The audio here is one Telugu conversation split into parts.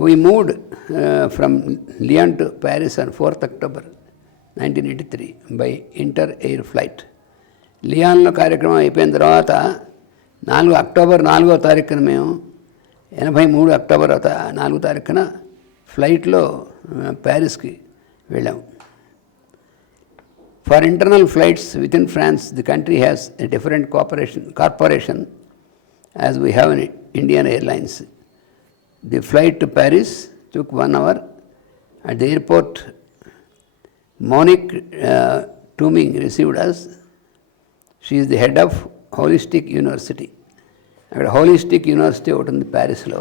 We moved from Lyon to Paris on fourth October nineteen eighty three by Inter Air flight లియాన్లో కార్యక్రమం అయిపోయిన తర్వాత నాలుగు అక్టోబర్ నాలుగో తారీఖున మేము ఎనభై మూడు అక్టోబర్ నాలుగో తారీఖున ఫ్లైట్లో ప్యారిస్కి వెళ్ళాము for internal flights within France the country has a different cooperation corporation as we have in Indian Airlines The flight to Paris took one hour. At the airport, Monique uh, Tooming received us. She is the head of Holistic అక్కడ హోలిస్టిక్ యూనివర్సిటీ ఒకటి ఉంది ప్యారిస్లో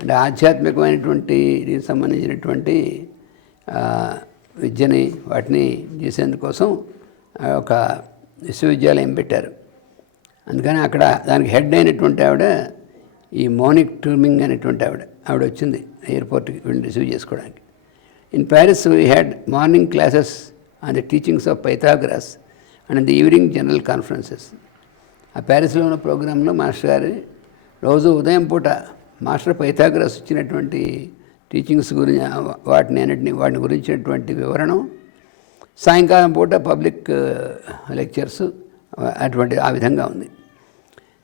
అంటే ఆధ్యాత్మికమైనటువంటి దీనికి సంబంధించినటువంటి విద్యని వాటిని చేసేందుకోసం ఒక విశ్వవిద్యాలయం పెట్టారు అందుకని అక్కడ దానికి హెడ్ అయినటువంటి ఆవిడ ఈ మోనిక్ టూమింగ్ అనేటువంటి ఆవిడ ఆవిడ వచ్చింది ఎయిర్పోర్ట్కి వెళ్ళి రిసీవ్ చేసుకోవడానికి. In Paris we had morning classes on the teachings of Pythagoras and the evening general conferences ఆ ప్యారిస్లో ఉన్న ప్రోగ్రాంలో మాస్టర్ గారి రోజు ఉదయం పూట మాస్టర్ పైథాగ్రాస్ ఇచ్చినటువంటి టీచింగ్స్ గురించి వాటిని అన్నిటిని వాటిని గురించినటువంటి వివరణం సాయంకాలం పూట పబ్లిక్ లెక్చర్స్ uh, అటువంటి ఆ విధంగా ఉంది.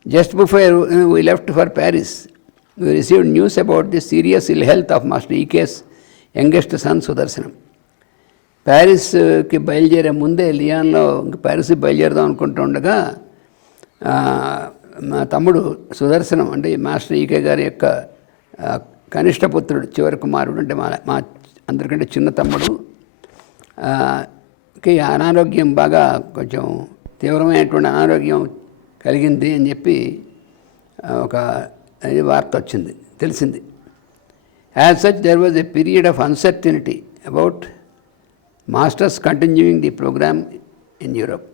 Just before we left for Paris we received news about the serious ill health of Master EK's youngest son Sudarshanam ప్యారిస్కి బయలుదేరే ముందే లియాన్లో ఇంక ప్యారిస్కి బయలుదేరదాం అనుకుంటూ ఉండగా మా తమ్ముడు సుదర్శనం అంటే మాస్టర్ ఈకే గారి యొక్క కనిష్ట పుత్రుడు చివరి కుమారుడు అంటే మా మా అందరికంటే చిన్న తమ్ముడు. కి అనారోగ్యం బాగా కొంచెం తీవ్రమైనటువంటి అనారోగ్యం కలిగింది అని చెప్పి ఒక వార్త వచ్చింది తెలిసింది. As such there was a period of uncertainty about Master's continuing the programme in Europe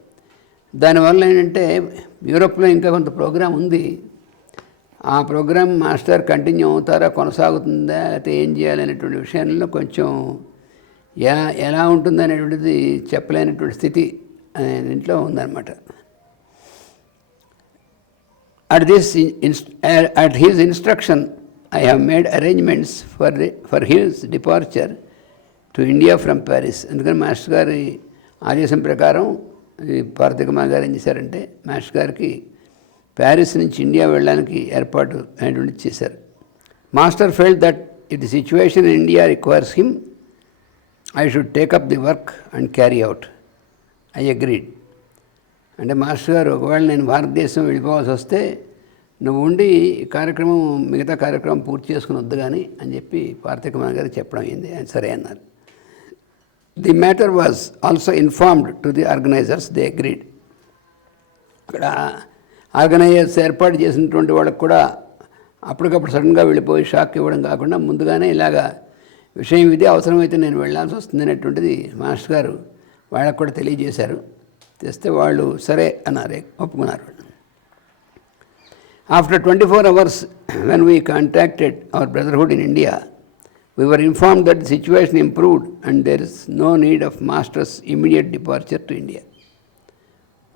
దానివల్ల ఏంటంటే యూరోప్లో ఇంకా కొంత ప్రోగ్రాం ఉంది. ఆ ప్రోగ్రామ్ మాస్టర్ కంటిన్యూ అవుతారా కొనసాగుతుందా లేకపోతే ఏం చేయాలనేటువంటి విషయంలో కొంచెం ఎలా ఎలా ఉంటుందనేటువంటిది చెప్పలేనటువంటి స్థితి ఇంట్లో ఉందన్నమాట. At this, inst- uh, at his instruction, I have made arrangements for, the, for his departure to India from Paris. అందుకని మాస్టర్ గారి ఆదేశం ప్రకారం ఈ పార్థికమా గారు ఏం చేశారంటే మాస్టర్ గారికి ప్యారిస్ నుంచి ఇండియా వెళ్ళడానికి ఏర్పాటు అనేటువంటి చేశారు master felt that it the situation in India requires him I should take up the work and carry out I agreed అంటే మాస్టర్ గారు ఒకవేళ నేను భారతదేశం వెళ్ళిపోవాల్సి వస్తే నువ్వు ఉండి కార్యక్రమం మిగతా కార్యక్రమం పూర్తి చేసుకుని వద్దు కానీ అని చెప్పి పార్థికమా గారు చెప్పడం అయింది. ఆయన సరే అన్నారు. The matter was also informed to the organisers. They agreed. అక్కడ ఆర్గనైజర్స్ ఏర్పాటు చేసినటువంటి వాళ్ళకు కూడా అప్పటికప్పుడు సడన్గా వెళ్ళిపోయి షాక్ ఇవ్వడం కాకుండా ముందుగానే ఇలాగా విషయం ఇది అవసరమైతే నేను వెళ్ళాల్సి వస్తుంది అనేటువంటిది మాస్టర్ గారు వాళ్ళకు కూడా తెలియజేశారు. తెస్తే వాళ్ళు సరే అన్నారు ఒప్పుకున్నారు after twenty four hours when we contacted our brotherhood in India we were inform that the situation improved and there is no need of Master's immediate departure to India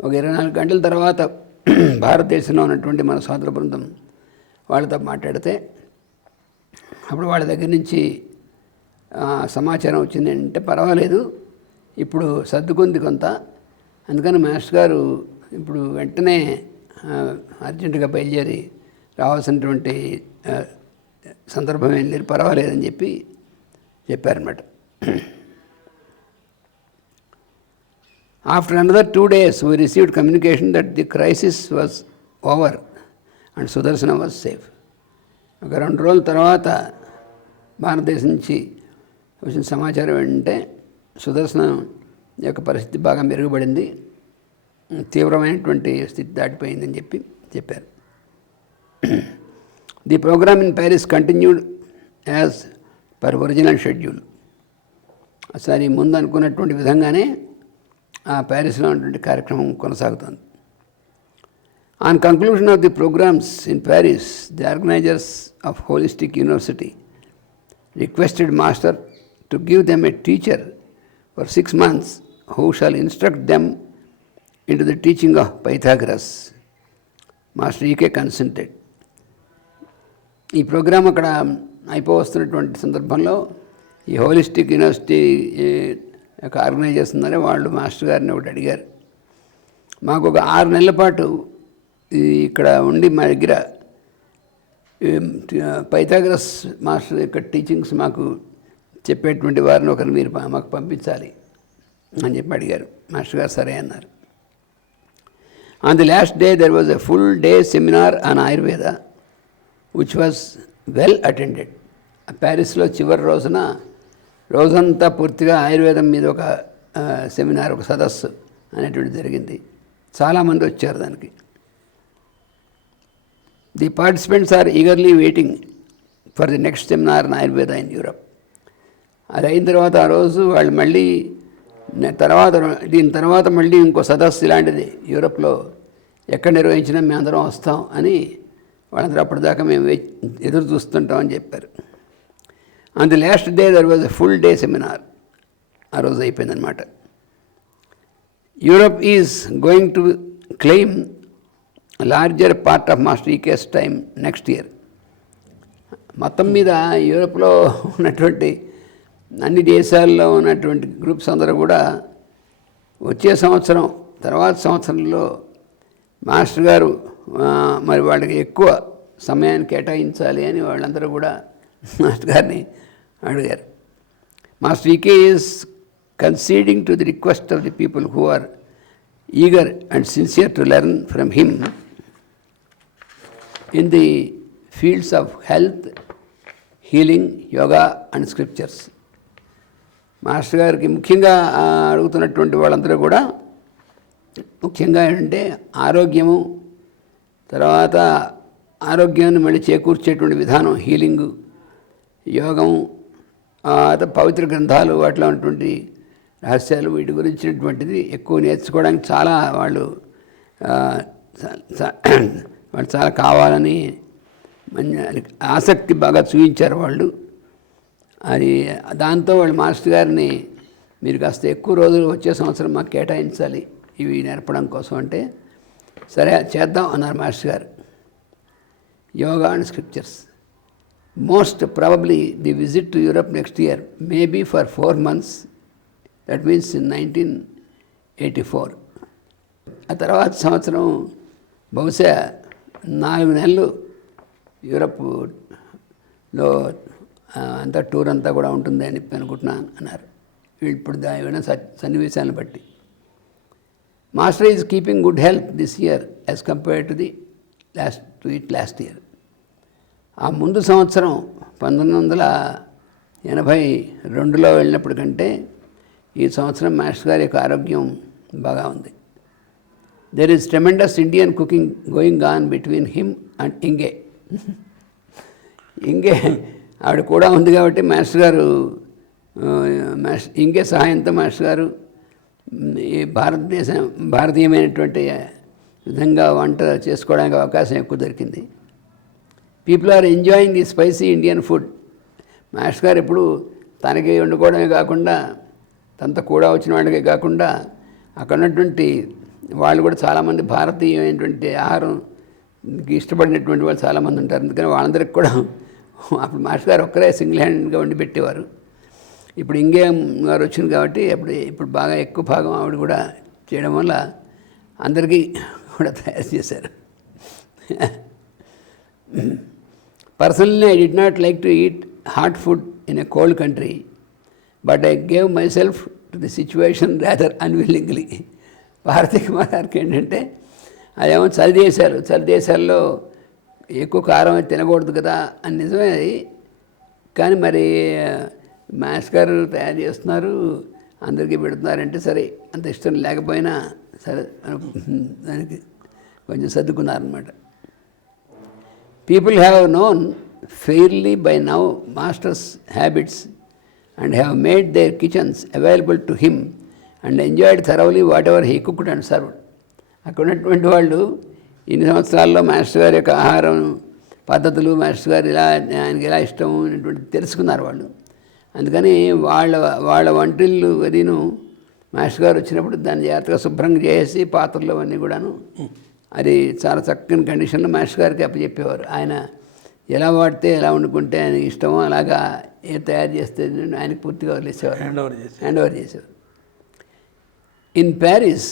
ఒక ఇరవై నాలుగు గంటల తర్వాత భారతదేశంలో ఉన్నటువంటి మన సోదర బృందం వాళ్ళతో మాట్లాడితే అప్పుడు వాళ్ళ దగ్గర నుంచి సమాచారం వచ్చింది అంటే పర్వాలేదు ఇప్పుడు సర్దుకుంది కొంత అందుకని మాస్టర్ గారు ఇప్పుడు వెంటనే అర్జెంటుగా బయలుదేరి రావాల్సినటువంటి సందర్భం ఏం లేదు పర్వాలేదని చెప్పి చెప్పారన్నమాట. After another two days we received communication that the crisis was over and Sudarshana was safe ఒక రెండు రోజుల తర్వాత భారతదేశం నుంచి వచ్చిన సమాచారం ఏంటంటే సుదర్శనం యొక్క పరిస్థితి బాగా మెరుగుపడింది. తీవ్రమైనటువంటి స్థితి దాటిపోయిందని చెప్పి చెప్పారు. The program in Paris continued as per original schedule సరే ముందు అనుకున్నటువంటి విధంగానే ఆ ప్యారిస్లో ఉన్నటువంటి కార్యక్రమం కొనసాగుతుంది. On conclusion of the programs in Paris the organizers of holistic university requested master to give them a teacher for six months who shall instruct them into the teaching of Pythagoras master E K consented ఈ ప్రోగ్రాం అక్కడ అయిపోవస్తున్నటువంటి సందర్భంలో ఈ హోలిస్టిక్ యూనివర్సిటీ యొక్క ఆర్గనైజ్ ఉన్నారో వాళ్ళు మాస్టర్ గారిని ఒకటి అడిగారు. మాకు ఒక ఆరు నెలల పాటు ఇక్కడ ఉండి మా దగ్గర పైథాగ్రస్ మాస్టర్ యొక్క టీచింగ్స్ మాకు చెప్పేటువంటి వారిని ఒకరిని మీరు మాకు పంపించాలి. అని చెప్పి అడిగారు. మాస్టర్ గారు సరే అన్నారు. On the last day there was a full day seminar on Ayurveda which was well attended ప్యారిస్లో చివరి రోజున రోజంతా పూర్తిగా ఆయుర్వేదం మీద ఒక సెమినార్ ఒక సదస్సు అనేటువంటి జరిగింది. చాలామంది వచ్చారు దానికి. The participants are eagerly waiting for the next seminar in Ayurveda in Europe అది అయిన తర్వాత ఆ రోజు వాళ్ళు మళ్ళీ తర్వాత దీని తర్వాత మళ్ళీ ఇంకో సదస్సు ఇలాంటిది. యూరప్లో ఎక్కడ నిర్వహించినా మేము అందరం వస్తాం అని వాళ్ళందరూ అప్పటిదాకా మేము ఎదురు చూస్తుంటాం అని చెప్పారు. And the last day there was a full day seminar. ఆ రోజు అయిపోయిందనమాట Europe is going to claim larger part of Master EK's time next year. మొత్తం మీద యూరోప్లో ఉన్నటువంటి అన్ని దేశాల్లో ఉన్నటువంటి గ్రూప్స్ అందరూ కూడా వచ్చే సంవత్సరం తర్వాత సంవత్సరంలో మాస్టర్ గారు మరి వాళ్ళకి ఎక్కువ సమయాన్ని కేటాయించాలి అని వాళ్ళందరూ కూడా మాస్టర్ గారిని అడిగారు. Master EK is conceding to the request of the people who are eager and sincere to learn from him in the fields of health healing yoga and scriptures. Master గారికి ముఖ్యంగా అడుగుతున్నటువంటి వాళ్ళందరూ కూడా ముఖ్యంగా ఏంటంటే ఆరోగ్యము తర్వాత ఆరోగ్యాన్ని మళ్ళీ చేకూర్చేటువంటి విధానం హీలింగు యోగం తర్వాత పవిత్ర గ్రంథాలు వాటిలో ఉన్నటువంటి రహస్యాలు వీటి గురించినటువంటిది ఎక్కువ నేర్చుకోవడానికి చాలా వాళ్ళు వాళ్ళు చాలా కావాలని మంచి ఆసక్తి బాగా చూపించారు వాళ్ళు. అది దాంతో వాళ్ళు మాస్టర్ గారిని మీరు కాస్త ఎక్కువ రోజులు వచ్చే సంవత్సరం మాకు కేటాయించాలి ఇవి నేర్పడం కోసం అంటే సరే చేద్దాం అన్నారు మాస్టర్ గారు. Yoga and scriptures. Most probably the visit to Europe next year maybe for four months. That means in nineteen eighty four. ఆ తర్వాత సంవత్సరం బహుశా నాలుగు నెలలు యూరప్లో అంతా టూర్ అంతా కూడా ఉంటుంది అని అనుకుంటున్నాను అన్నారు. ఇప్పుడు దాని ఏమైనా సన్నివేశాలను బట్టి. Master is keeping good health this year as compare to the last to it last year. ఆ ముందు సంవత్సరం పంతొమ్మిది వందల ఎనభై రెండులో వెళ్ళినప్పటికంటే ఈ సంవత్సరం మాస్టర్ గారి యొక్క ఆరోగ్యం బాగా ఉంది. There is tremendous Indian cooking going on between him and ఇంగే ఇంగే ఆవిడ కూడా ఉంది కాబట్టి మాస్టర్ గారు ఇంకే మాస్- సహాయంతో మాస్టర్ గారు ఈ భారతదేశం భారతీయమైనటువంటి విధంగా వంట చేసుకోవడానికి అవకాశం ఎక్కువ దొరికింది. People are enjoying the spicy Indian food master గారు ఎప్పుడు తనకి వండుకోవడమే కాకుండా తనతో కూడా వచ్చిన వాళ్ళకే కాకుండా అక్కడ ఉన్నటువంటి వాళ్ళు కూడా చాలామంది భారతీయమైనటువంటి ఆహారం ఇష్టపడినటువంటి వాళ్ళు చాలామంది ఉంటారు. అందుకని వాళ్ళందరికీ కూడా అప్పుడు మాస్టర్ గారు ఒక్కరే సింగిల్ హ్యాండ్గా వండి పెట్టేవారు ఇప్పుడు ఇంకేం గారు వచ్చింది కాబట్టి అప్పుడు ఇప్పుడు బాగా ఎక్కువ భాగం ఆవిడ కూడా చేయడం వల్ల అందరికీ కూడా తయారు చేశారు Personally, I not like to to eat food in in cold country but I I myself to the situation unwillingly unwillingly. భారతీయ గారికి ఏంటంటే అదేమో చలి దేశాలు చలి దేశాల్లో ఎక్కువ కారం తినకూడదు కదా అని నిజమే అది. కానీ మరి మాస్కర్ తయారు చేస్తున్నారు అందరికీ పెడుతున్నారు అంటే సరే అంత ఇష్టం లేకపోయినా సరే దానికి కొంచెం సర్దుకున్నారనమాట people have known fairly by now master's habits and have made their kitchens available to him and enjoyed thoroughly what ever he cook and serve అక్కడ ఉన్నటువంటి వాళ్ళు ఇన్ని సంవత్సరాల్లో మాస్టర్ గారి యొక్క ఆహారం పద్ధతులు మాస్టర్ గారు ఇలా ఆయనకి ఎలా ఇష్టం అనేటువంటి తెలుసుకున్నారు వాళ్ళు. అందుకని వాళ్ళ వాళ్ళ వంటిల్లు అదిను మాస్టర్ గారు వచ్చినప్పుడు దాన్ని జాగ్రత్తగా శుభ్రంగా చేసి పాత్రలు అవన్నీ కూడాను అది చాలా చక్కని కండిషన్లో మాస్టర్ గారికి అప్పచెప్పేవారు. ఆయన ఎలా వాడితే ఎలా వండుకుంటే ఆయనకి ఇష్టమో అలాగా ఏ తయారు చేస్తే ఆయనకు పూర్తిగా వదిలేసేవారు. హ్యాండ్ ఓవర్ చేసి హ్యాండ్ ఓవర్ చేసేవారు. In Paris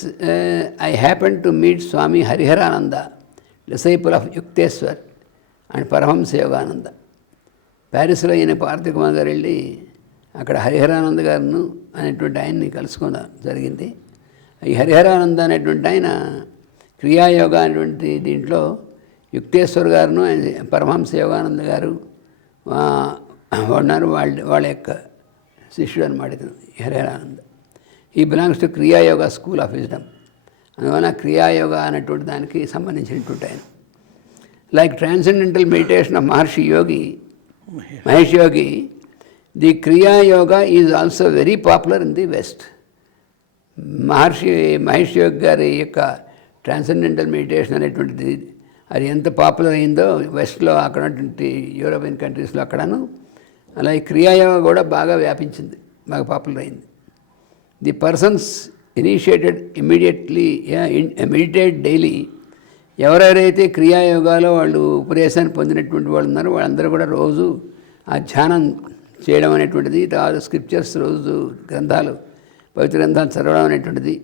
I happen to meet Swami Hariharananda disciple of Yukteswar and Paramahansa Yogananda ప్యారిస్లో ఈయన పార్థికుమార్ గారు వెళ్ళి అక్కడ హరిహరానంద గారును అనేటువంటి ఆయన్ని కలుసుకోవడం జరిగింది. ఈ హరిహరానంద అనేటువంటి ఆయన క్రియాయోగ అనేటువంటి దీంట్లో యుక్తేశ్వర్ గారును పరమహంస యోగానంద గారు ఉన్నారు. వాళ్ళ వాళ్ళ యొక్క శిష్యుడు అనమాట ఇతను హరిహరానంద ఈ belongs to Kriya Yoga school of wisdom అందువల్ల క్రియాయోగ అనేటువంటి దానికి సంబంధించినటువంటి ఆయన. Like transcendental meditation of Maharishi Yogi Mahesh Yogi the Kriya Yoga is also very popular in the west Maharishi Mahesh Yogi గారి యొక్క ట్రాన్సెండెంటల్ మెడిటేషన్ అనేటువంటిది అది ఎంత పాపులర్ అయిందో వెస్ట్లో అక్కడ యూరోపియన్ కంట్రీస్లో అక్కడను అలాగే క్రియాయోగ కూడా బాగా వ్యాపించింది బాగా పాపులర్ అయింది. The persons initiated immediately meditate daily ఎవరెవరైతే క్రియాయోగాలో వాళ్ళు ఉపదేశాన్ని పొందినటువంటి వాళ్ళు ఉన్నారో వాళ్ళందరూ కూడా రోజు ఆ ధ్యానం చేయడం అనేటువంటిది తర్వాత స్క్రిప్చర్స్ రోజు గ్రంథాలు పవిత్ర గ్రంథాలు చదవడం అనేటువంటిది.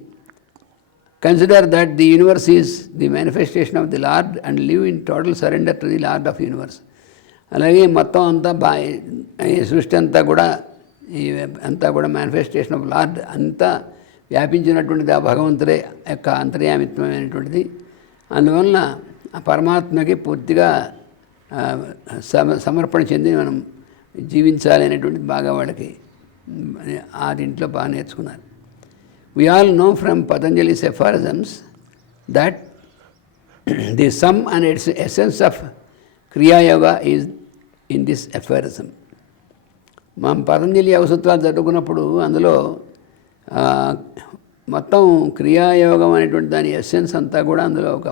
Consider that the universe is the manifestation of the lord and live in total surrender to the lord of universe అలాగే మొత్తం అంతా బా సృష్టి అంతా కూడా ఈ అంతా కూడా మేనిఫెస్టేషన్ ఆఫ్ లార్డ్ అంతా వ్యాపించినటువంటిది ఆ భగవంతుడే యొక్క అంతర్యామిత్వమైనటువంటిది అందువలన ఆ పరమాత్మకి పూర్తిగా సమ సమర్పణ చెంది మనం జీవించాలి అనేటువంటిది బాగా వాళ్ళకి ఆ దీంట్లో బాగా నేర్చుకున్నారు we all know from Patanjali aphorisms that the sum and its essence of Kriya Yoga is in this this. మనం పతంజలి ఔషత్వాలు చదువుకున్నప్పుడు అందులో మొత్తం క్రియాయోగం అనేటువంటి దాని ఎస్సెన్స్ అంతా కూడా అందులో ఒక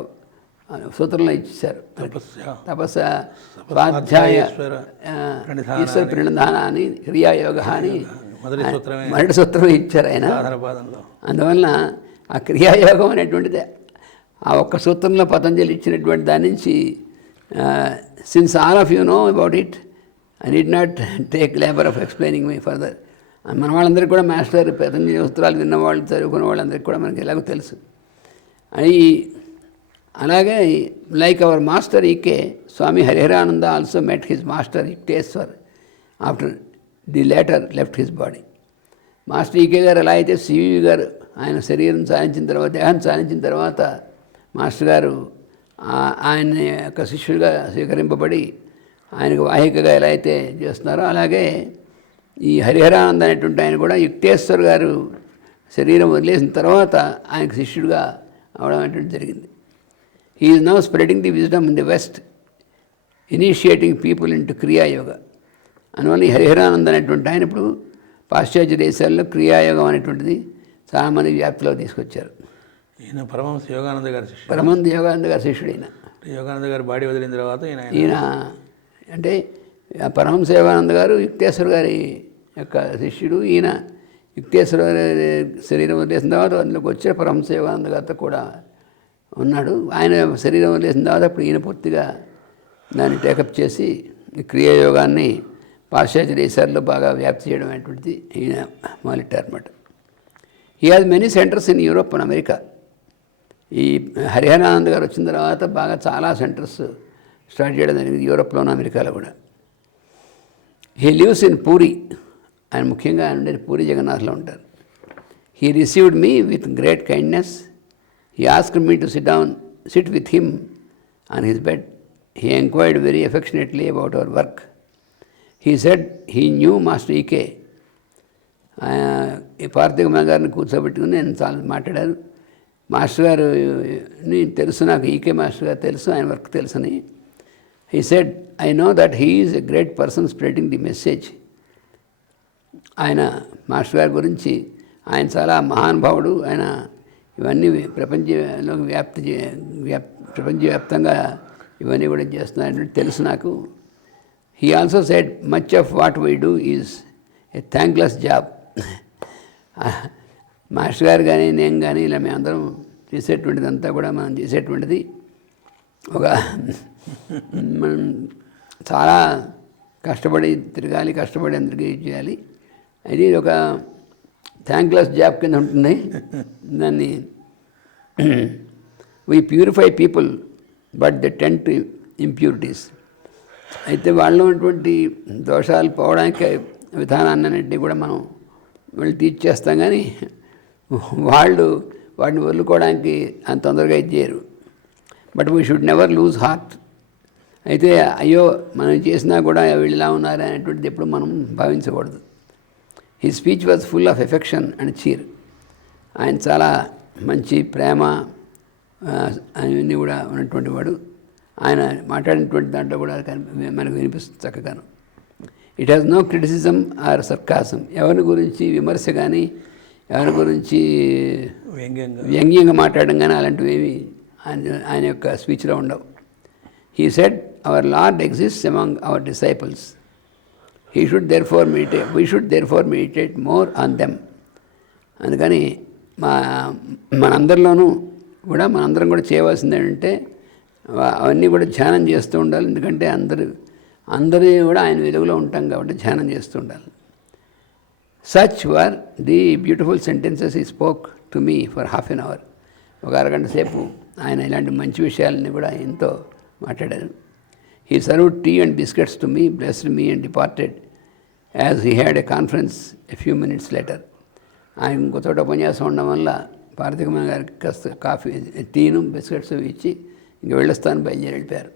సూత్రంలో ఇచ్చేశారు. తపస్స స్వాధ్యాయ ఈశ్వర ప్రణిధాన అని క్రియాయోగ అని మొదటి సూత్రమే. మొదటి సూత్రం ఇచ్చారు ఆయన. అందువలన ఆ క్రియాయోగం అనేటువంటిది ఆ ఒక్క సూత్రంలో పతంజలి ఇచ్చినటువంటి దాని నుంచి since all of you know about it I need not take labour of explaining my further మన వాళ్ళందరికీ కూడా మాస్టర్ పతంజలి సూత్రాలు విన్న వాళ్ళు చదువుకున్న వాళ్ళందరికీ కూడా మనకి ఎలాగో తెలుసు. అని అలాగే like our master EK Swami Hariharananda also met his master Yukteswar after the later left his body master EK గారు ఎలా అయితే సివి గారు ఆయన శరీరం సాధించిన తర్వాత దేహం సాధించిన తర్వాత మాస్టర్ గారు ఆయన యొక్క శిష్యుడిగా స్వీకరింపబడి ఆయనకు వాహికగా ఎలా అయితే చేస్తున్నారో అలాగే ఈ హరిహరానంద అనేటువంటి ఆయన కూడా యుక్తేశ్వర్ గారు శరీరం వదిలేసిన తర్వాత ఆయనకు శిష్యుడిగా అవడం అనేటువంటి జరిగింది. He is now spreading the wisdom in the west initiating people into Kriya Yoga అందువల్ల ఈ హరిహరానంద అనేటువంటి ఆయన ఇప్పుడు పాశ్చాత్య దేశాల్లో క్రియాయోగం అనేటువంటిది చాలామంది వ్యాప్తిలో తీసుకొచ్చారు. ఈయన పరమహంస యోగానంద గారి శిష్యుడు. యోగానంద గారి శిష్యుడైన యోగానంద గారి బాడీ వదిలిన తర్వాత ఈయన ఈయన అంటే పరమహంస యోగానంద గారు యుక్తేశ్వర గారి యొక్క శిష్యుడు. ఈయన యుక్తేశ్వర గారి శరీరం వదిలేసిన తర్వాత అందులోకి వచ్చే పరమహంస యోగానంద గారితో కూడా ఉన్నాడు. ఆయన శరీరం వదిలేసిన తర్వాత అప్పుడు ఈయన పూర్తిగా దాన్ని టేకప్ చేసి క్రియాయోగాన్ని పాశ్చాత్య దేశాల్లో బాగా వ్యాప్తి చేయడం అనేటువంటిది ఈయన మొదలెట్టారన్నమాట. He has many centres in Europe and America ఈ హరిహరానంద్ గారు వచ్చిన తర్వాత బాగా చాలా సెంటర్స్ స్టార్ట్ చేయడం జరిగింది యూరోప్లోను అమెరికాలో కూడా. హీ లివ్స్ ఇన్ పూరి ఆయన ముఖ్యంగా ఆయన ఉండేది పూరి జగన్నాథ్లో ఉంటారు. He received me with great kindness he ask me to sit down sit with him on his bed he enquired very affectionately about our work he said he knew master EK ఈ పార్థికమ్మ గారిని కూర్చోబెట్టుకుని నేను చాలా మాట్లాడాను. మాస్టర్ గారు తెలుసు నాకు ఈకే మాస్టర్ గారు తెలుసు ఆయన వర్క్ తెలుసని. He said, I know that he is a great person spreading the message. ఆయన మాస్టర్ గారి గురించి ఆయన చాలా మహానుభావుడు ఆయన ఇవన్నీ ప్రపంచంలోకి వ్యాప్తి చే- వ్యాప్ ప్రపంచవ్యాప్తంగా ఇవన్నీ కూడా చేస్తున్నారని తెలుసు నాకు. He also said much of what we do is a thankless job master గారు కానీ నేను కానీ ఇలా మేమందరం చేసేటువంటిది అంతా కూడా మనం చేసేటువంటిది ఒక మనం చాలా కష్టపడి తిరగాలి కష్టపడి అందరికీ చేయాలి. అది ఒక థ్యాంక్లెస్ జాబ్ కింద ఉంటుంది. దాన్ని we purify people but they tend to impurities అయితే వాళ్ళు ఉన్నటువంటి దోషాలు పోవడానికి విధానాన్నింటినీ కూడా మనం వాళ్ళు తీర్చేస్తాం కానీ వాళ్ళు వాటిని వదులుకోవడానికి అంత తొందరగా ఇది చేయరు. But we should never lose heart. అయితే అయ్యో మనం చేసినా కూడా వీళ్ళు ఇలా ఉన్నారు అనేటువంటిది ఎప్పుడు మనం భావించకూడదు. He speech was full of affection and cheer ఆయన చాలా మంచి ప్రేమ అవన్నీ కూడా ఉన్నటువంటి వాడు. ఆయన మాట్లాడినటువంటి దాంట్లో కూడా మనకు వినిపిస్తుంది చక్కగాను. It has no criticism or sarcasm ఎవరి గురించి విమర్శ కానీ ఎవరి గురించి వ్యంగ్యంగా. మాట్లాడడం కానీ అలాంటివి ఏమి ఆయన ఆయన యొక్క స్పీచ్లో ఉండవు. He said our lord exist among our disciples he should therefore meditate we should therefore meditate more on them అందుకని మా మనందరిలోనూ కూడా మనందరం కూడా చేయవలసింది ఏంటంటే అవన్నీ కూడా ధ్యానం చేస్తూ ఉండాలి. ఎందుకంటే అందరూ కూడా ఆయన వెలుగులో ఉంటాం కాబట్టి ధ్యానం చేస్తూ ఉండాలి. Such were the beautiful sentences he spoke to me for half an hour ఒక అరగంట సేపు ఆయన ఇలాంటి మంచి విషయాలని కూడా ఎంతో మాట్లాడారు. He serve tea and biscuits to me blessed me and departed as he had a conference a few minutes later ఆయన ఇంకో చోట ఉపన్యాసం ఉండడం వల్ల పార్థికమ్మ గారికి కాస్త కాఫీ టీను బిస్కెట్స్ ఇచ్చి ఇంక వెళ్ళొస్తాను బయలుదేరి వెళ్ళిపోయారు.